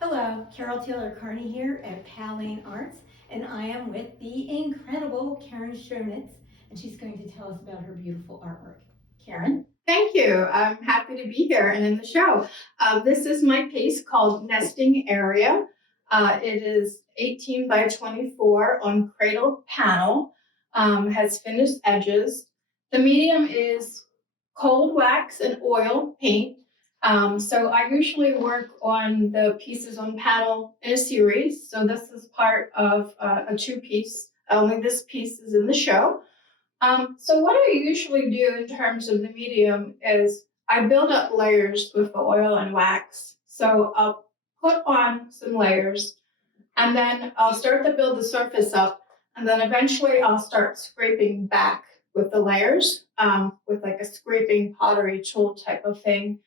Hello, Carol Taylor-Kearney here at Powell Arts, and I am with the incredible Karen Schoenitz, and she's going to tell us about her beautiful artwork. Karen? Thank you. I'm happy to be here and in the show. This is my piece called Nesting Area. It is 18 by 24 on cradle panel, has finished edges. The medium is cold wax and oil paint. So I usually work on the pieces on panel in a series. So this is part of a two-piece. Only this piece is in the show. So what I usually do in terms of the medium is I build up layers with the oil and wax. So I'll put on some layers and then I'll start to build the surface up, and then eventually I'll start scraping back with the layers, with like a scraping pottery tool type of thing.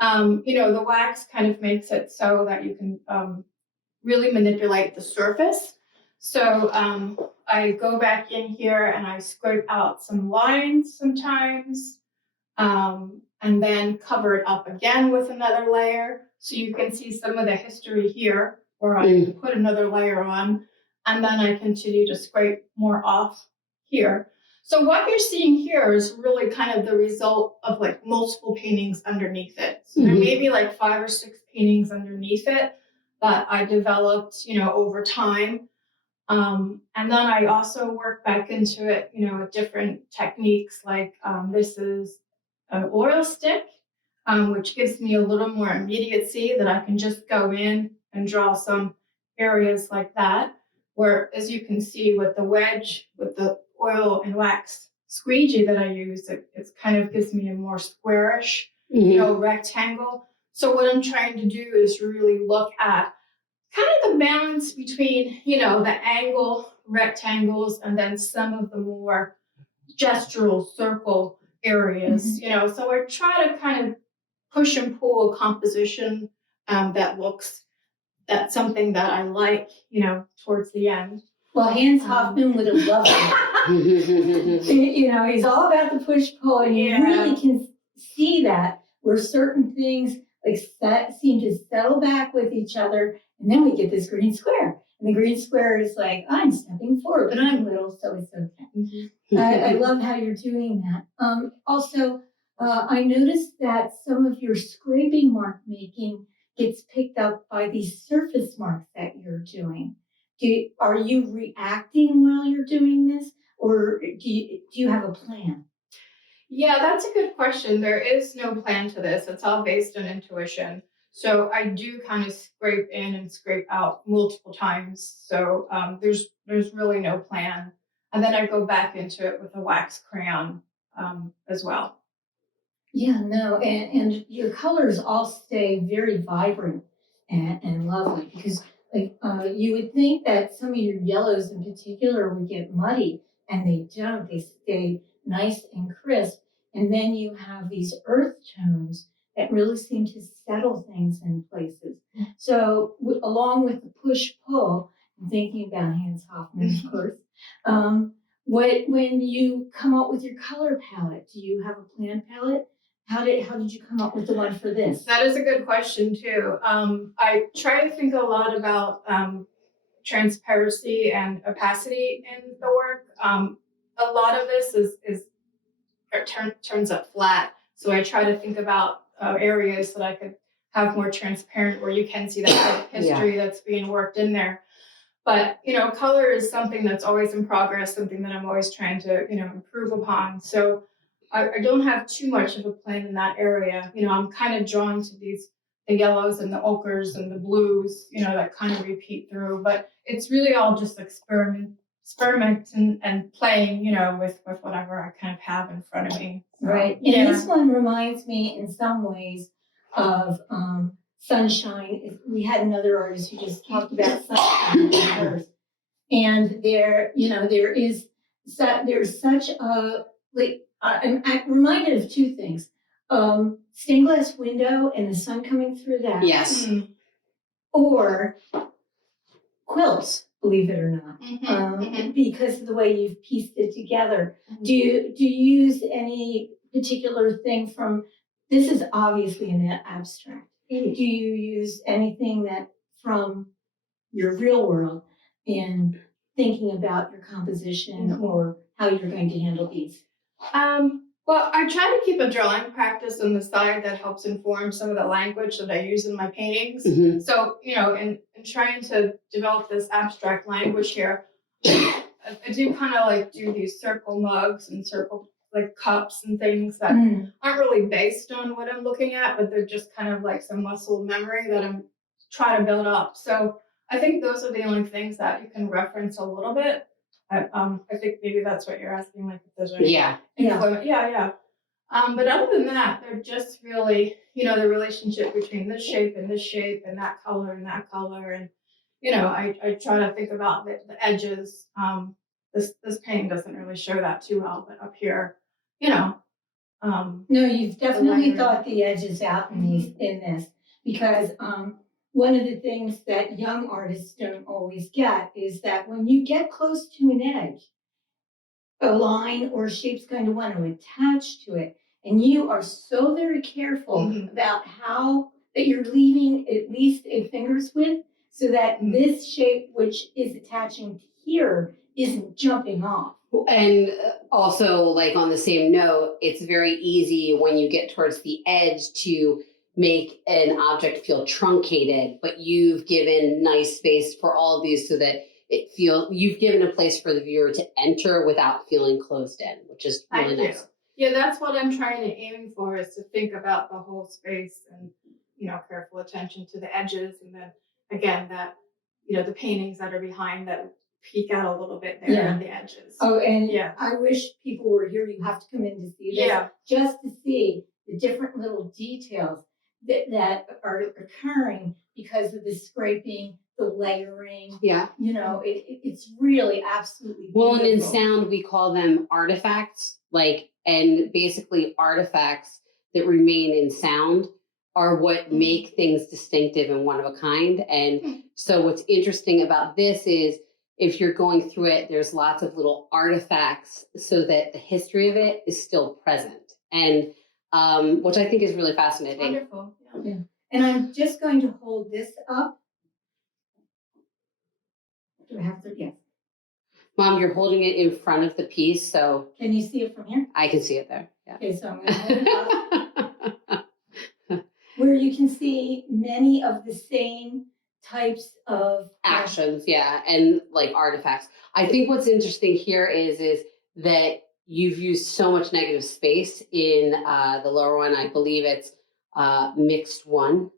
The wax kind of makes it so that you can really manipulate the surface. So I go back in here and I scrape out some lines sometimes, and then cover it up again with another layer. So you can see some of the history here where I put another layer on, and then I continue to scrape more off here. So what you're seeing here is really kind of the result of like multiple paintings underneath it. So there may be like 5 or 6 paintings underneath it that I developed, over time. And then I also work back into it, with different techniques. Like this is an oil stick, which gives me a little more immediacy that I can just go in and draw some areas like that. Where, as you can see with the wedge, with the oil and wax squeegee that I use, it kind of gives me a more squarish, rectangle. So what I'm trying to do is really look at kind of the balance between, the angle rectangles and then some of the more gestural circle areas, So I try to kind of push and pull a composition that's something that I like, towards the end. Well, Hans Hoffman would have loved it. He's all about the push-pull, and you really can see that where certain things seem to settle back with each other, and then we get this green square. And the green square is like, I'm stepping forward, but I'm little, so it's okay. I love how you're doing that. Also, I noticed that some of your scraping mark making gets picked up by these surface marks that you're doing. Are you reacting while you're doing this, or do you have a plan? Yeah, that's a good question. There is no plan to this. It's all based on intuition. So I do kind of scrape in and scrape out multiple times. So there's really no plan. And then I go back into it with a wax crayon as well. Yeah, no, and your colors all stay very vibrant and lovely, because you would think that some of your yellows in particular would get muddy, and they don't. They stay nice and crisp. And then you have these earth tones that really seem to settle things in places. So along with the push-pull, I'm thinking about Hans Hoffman, of course, when you come up with your color palette, do you have a planned palette? How did you come up with the one for this? That is a good question too. I try to think a lot about transparency and opacity in the work. A lot of this turns up flat, so I try to think about areas that I could have more transparent, where you can see that history that's being worked in there. But color is something that's always in progress, something that I'm always trying to improve upon. So I don't have too much of a plan in that area. I'm kind of drawn to the yellows and the ochres and the blues, that kind of repeat through. But it's really all just experimenting and playing, with whatever I kind of have in front of me. So, right. And this one reminds me in some ways of sunshine. We had another artist who just talked about sunshine, and there's such a I'm reminded of two things. Stained glass window and the sun coming through that. Yes. Or quilts, believe it or not, because of the way you've pieced it together. Do you use any particular thing from, this is obviously an abstract. Do you use anything that from your real world in thinking about your composition or how you're going to handle these? Well, I try to keep a drawing practice on the side that helps inform some of the language that I use in my paintings. So, in trying to develop this abstract language here, I do kind of like do these circle mugs and circle like cups and things that aren't really based on what I'm looking at, but they're just kind of like some muscle memory that I'm trying to build up. So I think those are the only things that you can reference a little bit. I think maybe that's what you're asking, like if there's any employment. Yeah. But other than that, they're just really, the relationship between this shape and that color and that color. And, I try to think about the edges. This painting doesn't really show that too well, but up here, No, you've definitely thought the edges out in this, because one of the things that young artists don't always get is that when you get close to an edge, a line or a shape's going to want to attach to it. And you are so very careful about how that you're leaving at least a finger's width so that this shape, which is attaching to here, isn't jumping off. And also, like on the same note, it's very easy when you get towards the edge to make an object feel truncated, but you've given nice space for all of these so that you've given a place for the viewer to enter without feeling closed in, which is really nice. Yeah, that's what I'm trying to aim for, is to think about the whole space and, careful attention to the edges. And then again, that, the paintings that are behind that peek out a little bit there on the edges. Oh, and I wish people were here. You have to come in to see this, just to see the different little details that are occurring because of the scraping, the layering. Yeah. It's really absolutely beautiful. Well, and in sound, we call them artifacts, and basically artifacts that remain in sound are what make things distinctive and one of a kind. And so what's interesting about this is if you're going through it, there's lots of little artifacts so that the history of it is still present. And which I think is really fascinating. Wonderful. Yeah. And I'm just going to hold this up. Do I have to? Yes. Mom, you're holding it in front of the piece, so. Can you see it from here? I can see it there. Yeah. Okay, so I'm going to hold it up where you can see many of the same types of actions, and like artifacts. I think what's interesting here is that you've used so much negative space in the lower one. I believe it's mixed one.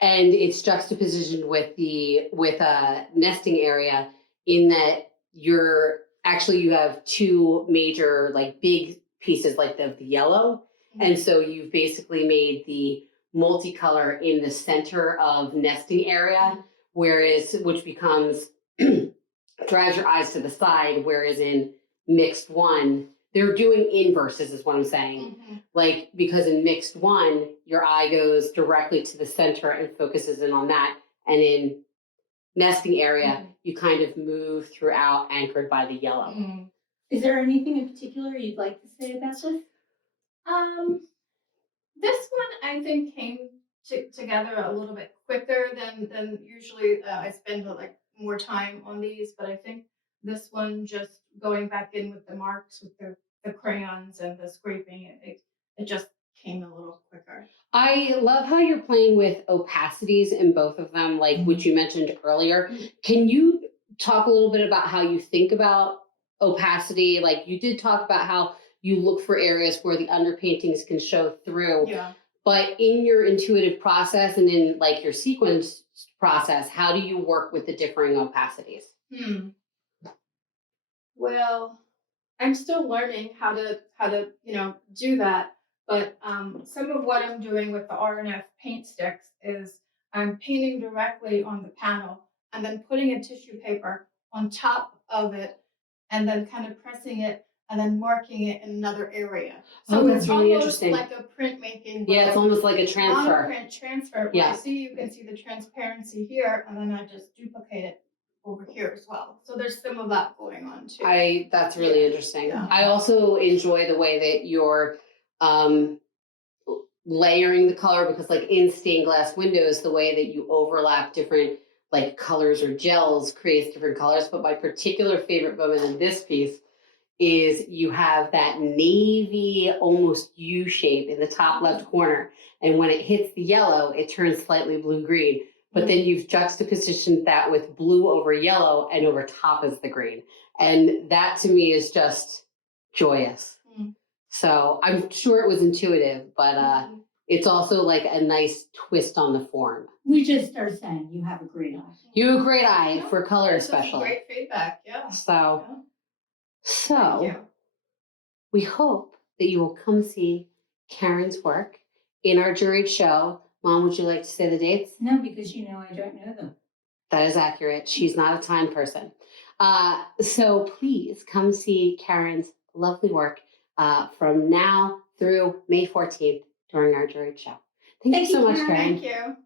And it's juxtapositioned with a nesting area in that you have two major like big pieces like the yellow. And so you've basically made the multicolor in the center of nesting area, which becomes drives your eyes to the side, whereas in mixed one, they're doing inverses is what I'm saying. Because in mixed one, your eye goes directly to the center and focuses in on that. And in nesting area, you kind of move throughout anchored by the yellow. Is there anything in particular you'd like to say about this? This one I think came together a little bit quicker than usually. I spend more time on these, but I think this one, just going back in with the marks with the crayons and the scraping, it just came a little quicker. I love how you're playing with opacities in both of them, which you mentioned earlier. Can you talk a little bit about how you think about opacity? You did talk about how you look for areas where the underpaintings can show through. Yeah. But in your intuitive process and in your sequence process, how do you work with the differing opacities? Well, I'm still learning how to do that. But some of what I'm doing with the R&F paint sticks is I'm painting directly on the panel and then putting a tissue paper on top of it and then kind of pressing it and then marking it in another area. So that's really interesting. Like a printmaking. Yeah, it's almost like a transfer. Print transfer. Yeah. You can see the transparency here, and then I just duplicate it over here as well. So there's some of that going on too. That's really interesting. Yeah. I also enjoy the way that you're layering the color, because like in stained glass windows, the way that you overlap different like colors or gels creates different colors. But my particular favorite moment in this piece is you have that navy, almost U shape in the top left corner. And when it hits the yellow, it turns slightly blue-green. But then you've juxtapositioned that with blue over yellow, and over top is the green. And that to me is just joyous. So I'm sure it was intuitive, but it's also like a nice twist on the form. We just are saying you have a great eye. You have a great eye for color, This is especially. great feedback, yeah. So, Thank you. we hope that you will come see Karen's work in our juried show. Mom, would you like to say the dates? No, because you know I don't know them. That is accurate. She's not a time person. So please come see Karen's lovely work from now through May 14th during our juried show. Thank you so much, Karen. Thank you.